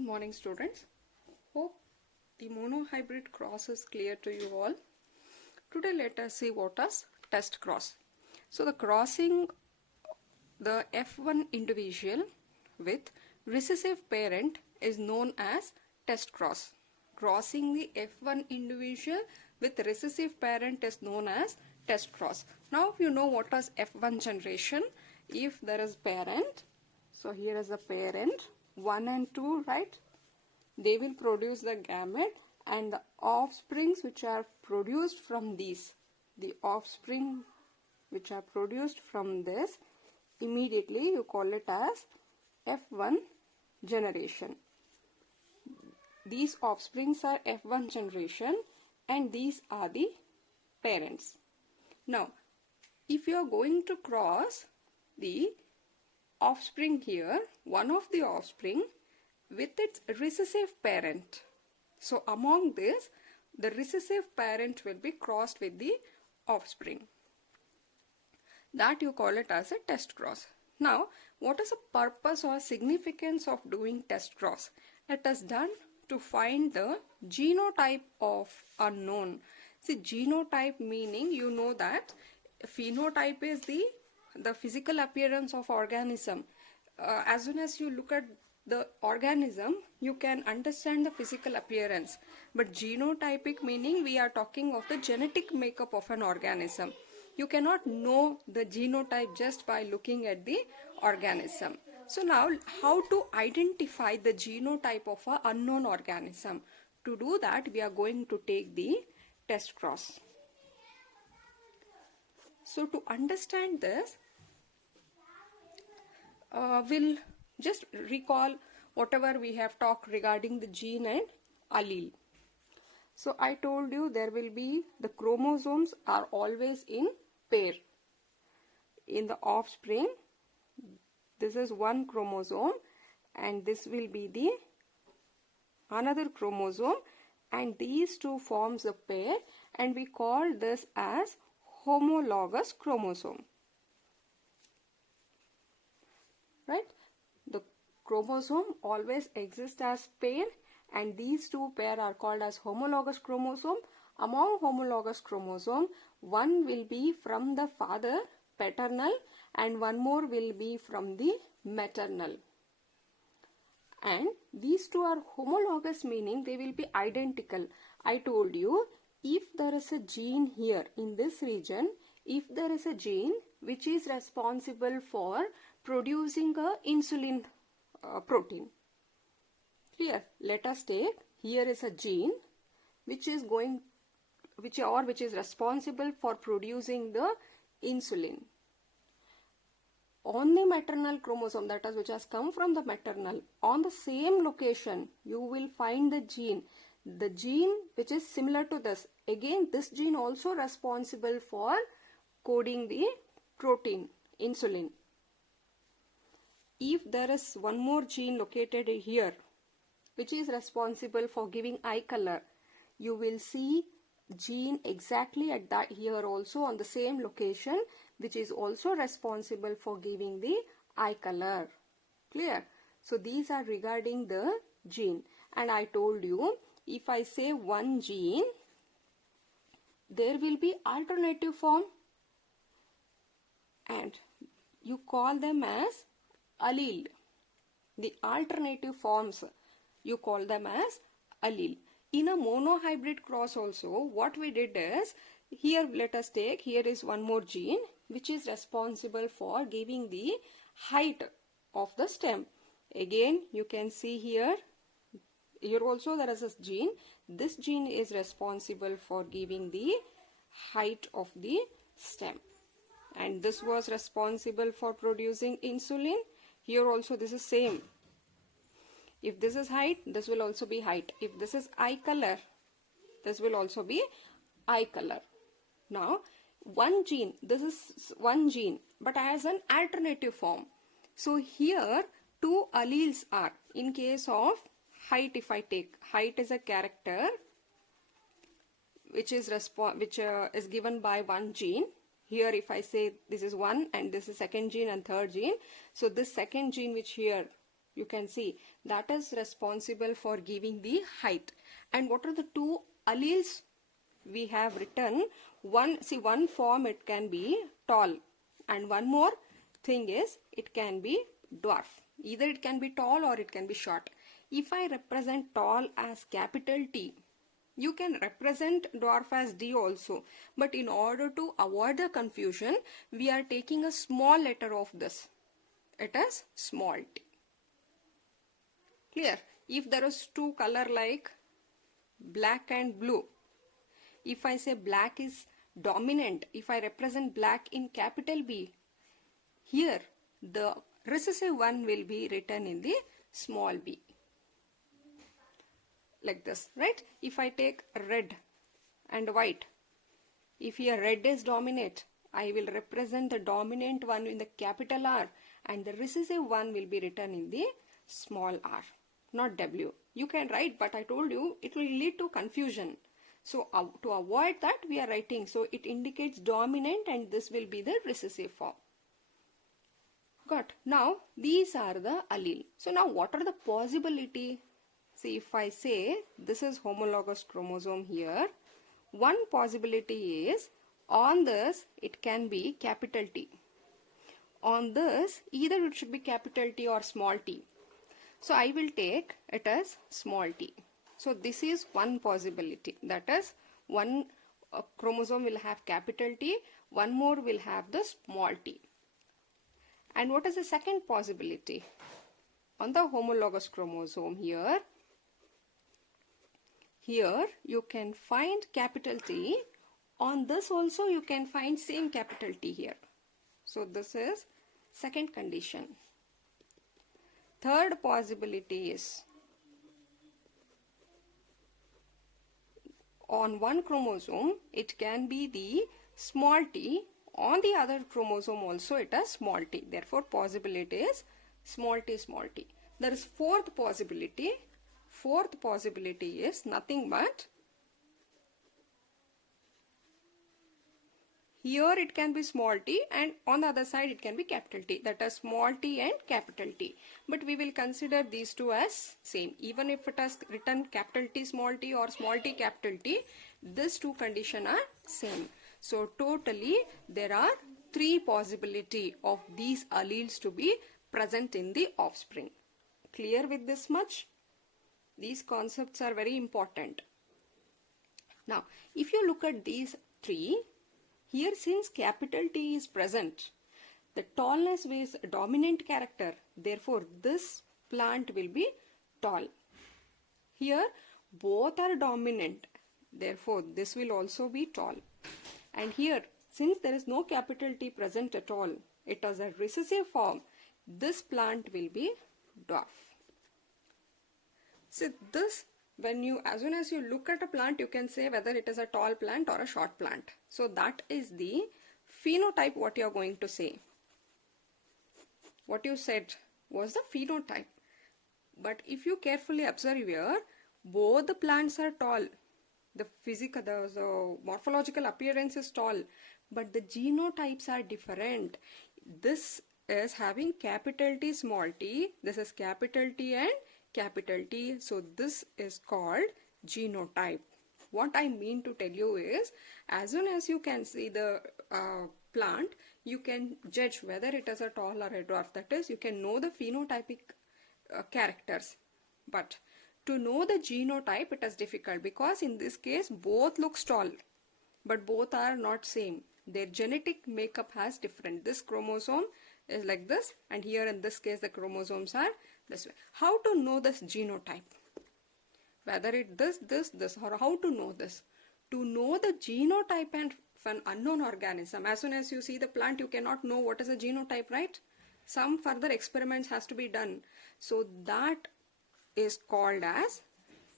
Good morning, students. Hope the monohybrid cross is clear to you all. Today let us see what is test cross. So the crossing the F1 individual with recessive parent is known as test cross. Crossing the F1 individual with recessive parent is known as test cross. Now you know what is F1 generation. If there is parent, so here is the parent 1 and 2, right? They will produce the gamete and the offsprings which are produced from these, the offspring which are produced from this, immediately you call it as F1 generation. These offsprings are F1 generation and these are the parents. Now, if you are going to cross the offspring here, one of the offspring with its recessive parent. So among this, the recessive parent will be crossed with the offspring. That you call it as a test cross. Now, what is the purpose or significance of doing test cross? It is done to find the genotype of unknown. See, genotype meaning you know that phenotype is the physical appearance of organism. As soon as you look at the organism, you can understand the physical appearance. But genotypic meaning we are talking of the genetic makeup of an organism. You cannot know the genotype just by looking at the organism. So now, how to identify the genotype of an unknown organism? To do that, we are going to take the test cross. So to understand this, we'll just recall whatever we have talked regarding the gene and allele. So I told you there will be the chromosomes are always in pair. In the offspring, this is one chromosome and this will be the another chromosome, and these two forms a pair, and we call this as homologous chromosome. Right? The chromosome always exists as pair, and these two pair are called as homologous chromosome. Among homologous chromosome, one will be from the father, paternal, and one more will be from the maternal. And these two are homologous, meaning they will be identical. I told you, if there is a gene here in this region, if there is a gene which is responsible for producing a insulin protein. Clear? Let us take, here is a gene which is responsible for producing the insulin. On the maternal chromosome, that is which has come from the maternal, on the same location you will find the gene which is similar to this. Again, this gene also responsible for coding the protein, insulin. If there is one more gene located here which is responsible for giving eye color, you will see gene exactly at that here also on the same location which is also responsible for giving the eye color. Clear? So these are regarding the gene, and I told you if I say one gene, there will be alternative form and you call them as allele. The alternative forms you call them as allele. In a monohybrid cross also, what we did is, here let us take, here is one more gene which is responsible for giving the height of the stem. Again, you can see here also there is a gene. This gene is responsible for giving the height of the stem. And this was responsible for producing insulin. Here also this is same. If this is height, this will also be height. If this is eye color, this will also be eye color. Now, one gene, this is one gene, but as an alternative form. So here, two alleles are. In case of height, if I take, height is a character which is given by one gene. Here if I say this is one and this is second gene and third gene. So this second gene which here You can see that is responsible for giving the height. And what are the two alleles we have written? One form it can be tall, and one more thing is it can be dwarf. Either it can be tall or it can be short. If I represent tall as capital T, you can represent dwarf as D also, but in order to avoid the confusion, we are taking a small letter of this. It is small t. Clear? If there is two color like black and blue, if I say black is dominant, if I represent black in capital B, here the recessive one will be written in the small b. Like this, right? If I take red and white, if here red is dominant, I will represent the dominant one in the capital R, and the recessive one will be written in the small r, not W. You can write, but I told you it will lead to confusion. So to avoid that, we are writing. So it indicates dominant, and this will be the recessive form. Got? Now these are the allele. So now what are the possibility? See, if I say this is homologous chromosome here, one possibility is on this it can be capital T. On this either it should be capital T or small t. So I will take it as small t. So this is one possibility. That is one chromosome will have capital T, one more will have the small t. And what is the second possibility? On the homologous chromosome here you can find capital T. On this also you can find same capital T here. So this is second condition. Third possibility is on one chromosome it can be the small t, on the other chromosome also it has small t. Therefore possibility is small t, small t. There is fourth possibility. Fourth possibility is nothing but here it can be small t, and on the other side it can be capital T. That is small t and capital T. But we will consider these two as same. Even if it has written capital T small t or small t capital T, these two conditions are same. So totally there are three possibility of these alleles to be present in the offspring. Clear with this much? These concepts are very important. Now, if you look at these three, here since capital T is present, the tallness is a dominant character. Therefore, this plant will be tall. Here, both are dominant. Therefore, this will also be tall. And here, since there is no capital T present at all, it has a recessive form. This plant will be dwarf. So this, as soon as you look at a plant, you can say whether it is a tall plant or a short plant. So that is the phenotype what you are going to say. What you said was the phenotype. But if you carefully observe here, both the plants are tall. The morphological appearance is tall, but the genotypes are different. This is having capital T, small t. This is capital T and capital T. So this is called genotype. What I mean to tell you is, as soon as you can see the plant, you can judge whether it is a tall or a dwarf. That is, you can know the phenotypic characters. But to know the genotype, it is difficult, because in this case both looks tall, but both are not same. Their genetic makeup has different. This chromosome is like this, and here in this case the chromosomes are this way. How to know this genotype? Whether it this, or how to know this? To know the genotype and an unknown organism, as soon as you see the plant, you cannot know what is a genotype, right? Some further experiments has to be done. So that is called as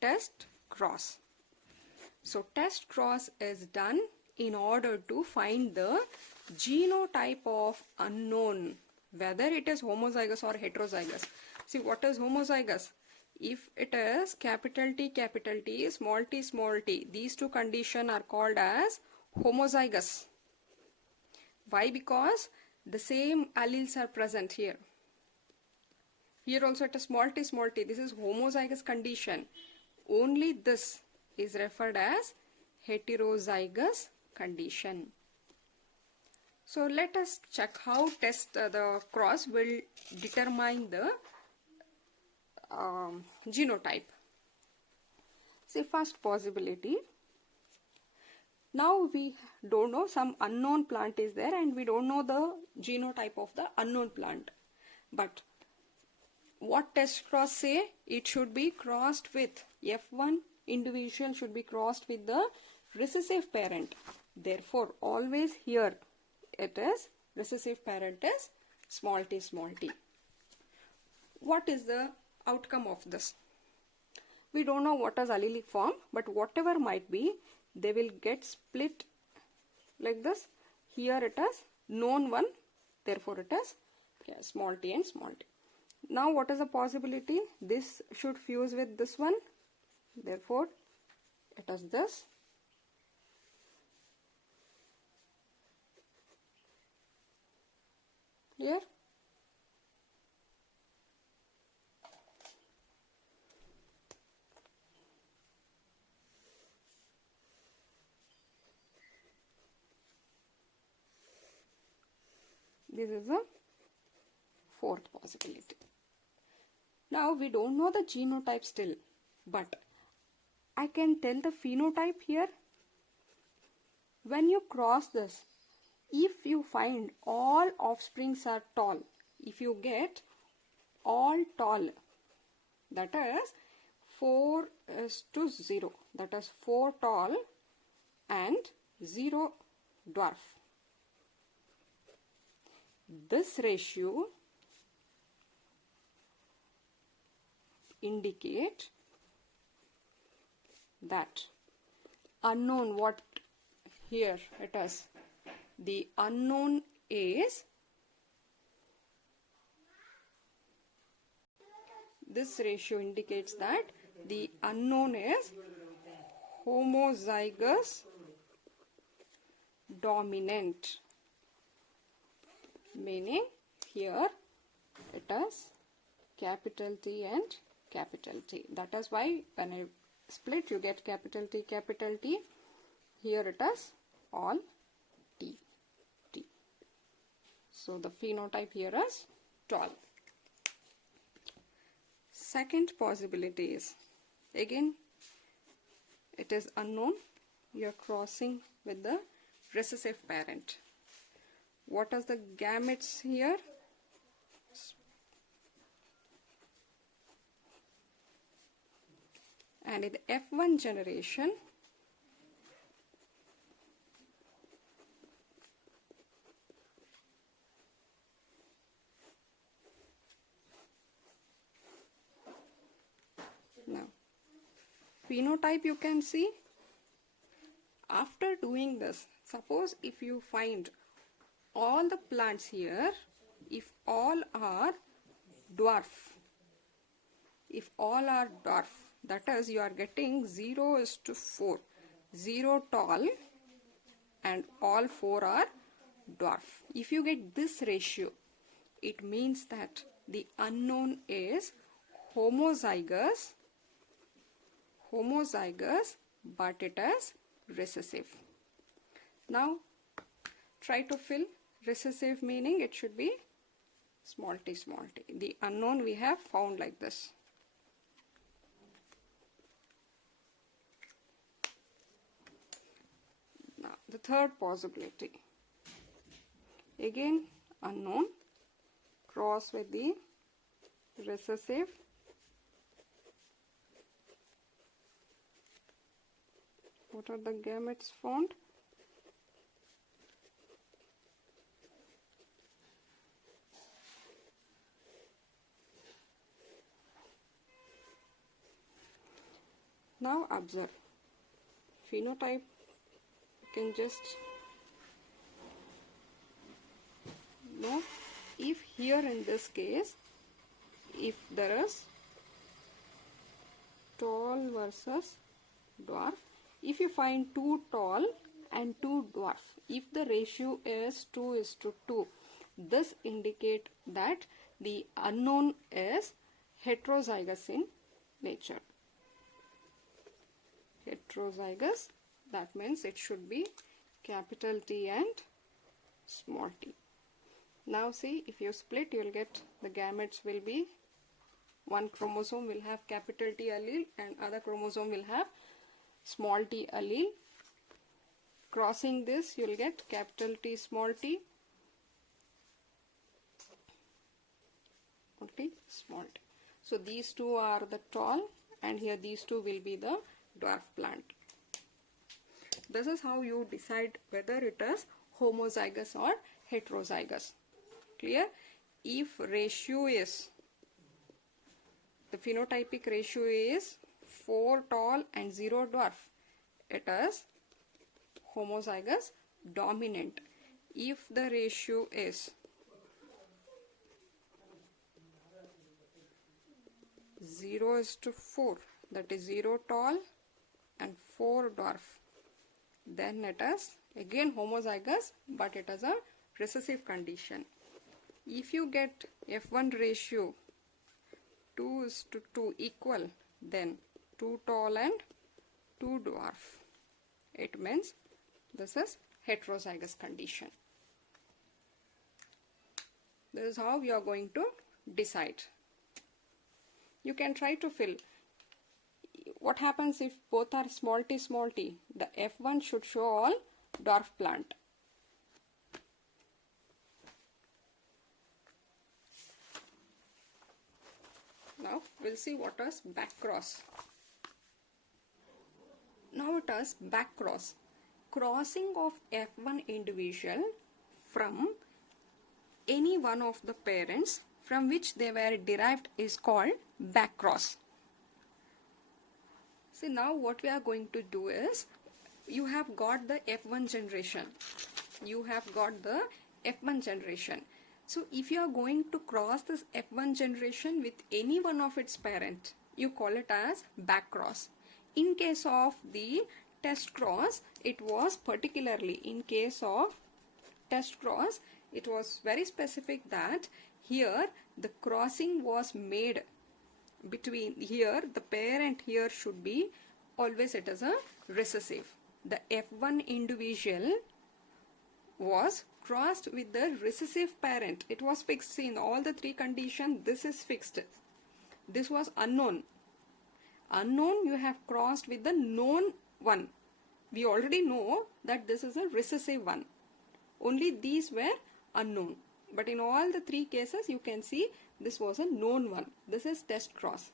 test cross. So test cross is done in order to find the genotype of unknown, whether it is homozygous or heterozygous. See, what is homozygous? If it is capital T, small t, these two conditions are called as homozygous. Why? Because the same alleles are present here. Here also it is small t, this is homozygous condition. Only this is referred as heterozygous condition. So let us check how test the cross will determine the genotype. See, first possibility. Now we don't know, some unknown plant is there and we don't know the genotype of the unknown plant. But what test cross say? It should be crossed with F1 individual should be crossed with the recessive parent. Therefore, always here it is recessive parent is small t, small t. What is the outcome of this? We don't know what is allelic form, but whatever might be, they will get split like this. Here it is known one, therefore it is small t and small t. Now what is the possibility? This should fuse with this one, therefore it is this. Clear? This is the fourth possibility. Now we don't know the genotype still, but I can tell the phenotype here. When you cross this, if you find all offsprings are tall, if you get all tall, that is 4:0, that is 4 tall and 0 dwarf. This ratio indicate that unknown, what here it is, the unknown is, this ratio indicates that the unknown is homozygous dominant, meaning here it is capital T and capital T. That is why when I split you get capital T, capital T. Here it is all T, T. So the phenotype here is tall. Second possibility is, again it is unknown, you are crossing with the recessive parent. What are the gametes here? And in the F1 generation, now phenotype you can see. After doing this, suppose if you find all the plants here, if all are dwarf, if all are dwarf, that is you are getting 0:4, 0 tall and all 4 are dwarf. If you get this ratio, it means that the unknown is homozygous, but it is recessive. Now try to fill recessive, meaning it should be small t, small t. The unknown we have found like this. Now the third possibility, again unknown, cross with the recessive. What are the gametes found? Now observe, phenotype you can just know. If here in this case, if there is tall versus dwarf, if you find 2 tall and 2 dwarf, if the ratio is 2:2, this indicate that the unknown is heterozygous in nature. Heterozygous, that means it should be capital T and small t. Now see, if you split, you will get the gametes will be, one chromosome will have capital T allele and other chromosome will have small t allele. Crossing this, you will get capital T, small t, small t. So these two are the tall, and here these two will be the dwarf plant. This is how you decide whether it is homozygous or heterozygous. Clear? If ratio is, the phenotypic ratio is 4 tall and 0 dwarf, it is homozygous dominant. If the ratio is 0:4, that is 0 tall and 4 dwarf, then it is again homozygous, but it is a recessive condition. If you get F1 ratio 2:2 equal, then 2 tall and 2 dwarf, it means this is heterozygous condition. This is how you are going to decide. You can try to fill. What happens if both are small t, small t? The F1 should show all dwarf plant. Now we'll see what is back cross. Now it is back cross. Crossing of F1 individual from any one of the parents from which they were derived is called back cross. See, now what we are going to do is, you have got the F1 generation. You have got the F1 generation. So if you are going to cross this F1 generation with any one of its parent, you call it as back cross. In case of the test cross, it was particularly, in case of test cross, it was very specific that here the crossing was made between, here the parent here should be always, it is a recessive. The F1 individual was crossed with the recessive parent. It was fixed. See, in all the three conditions, this is fixed. This was unknown. Unknown, you have crossed with the known one. We already know that this is a recessive one. Only these were unknown. But in all the three cases, you can see this was a known one. This is test cross.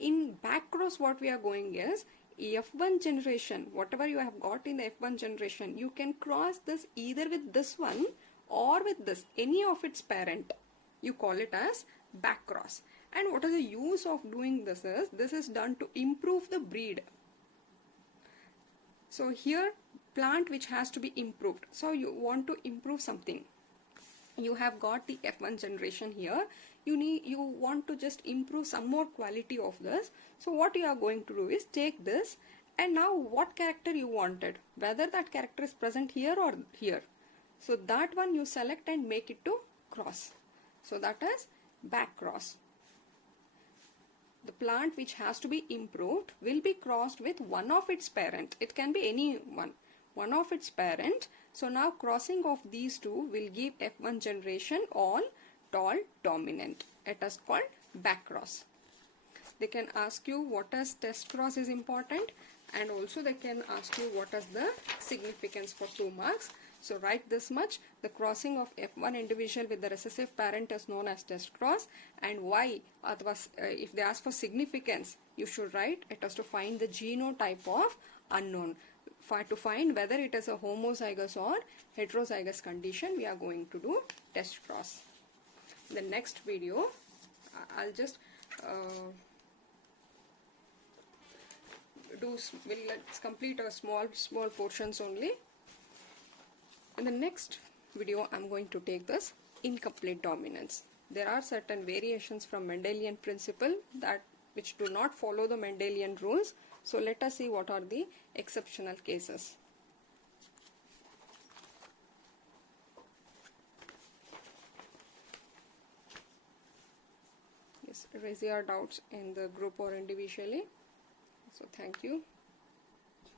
In back cross, what we are going is F1 generation, whatever you have got in the F1 generation, you can cross this either with this one or with this, any of its parent. You call it as back cross. And what is the use of doing this is, this is done to improve the breed. So here, plant which has to be improved. So you want to improve something. You have got the F1 generation here. You want to just improve some more quality of this. So what you are going to do is take this, and now what character you wanted, whether that character is present here or here. So that one you select and make it to cross. So that is back cross. The plant which has to be improved will be crossed with one of its parent. It can be any one of its parent. So now crossing of these two will give F1 generation all tall dominant. It is called back cross. They can ask you what is test cross is important, and also they can ask you what is the significance for 2 marks. So write this much: the crossing of F1 individual with the recessive parent is known as test cross, and why, if they ask for significance, you should write it has to find the genotype of unknown. To find whether it is a homozygous or heterozygous condition, we are going to do test cross. In the next video, I'll just let's complete a small portions only. In the next video, I'm going to take this incomplete dominance. There are certain variations from Mendelian principle which do not follow the Mendelian rules. So let us see what are the exceptional cases. yes, raise your doubts in the group or individually. So thank you.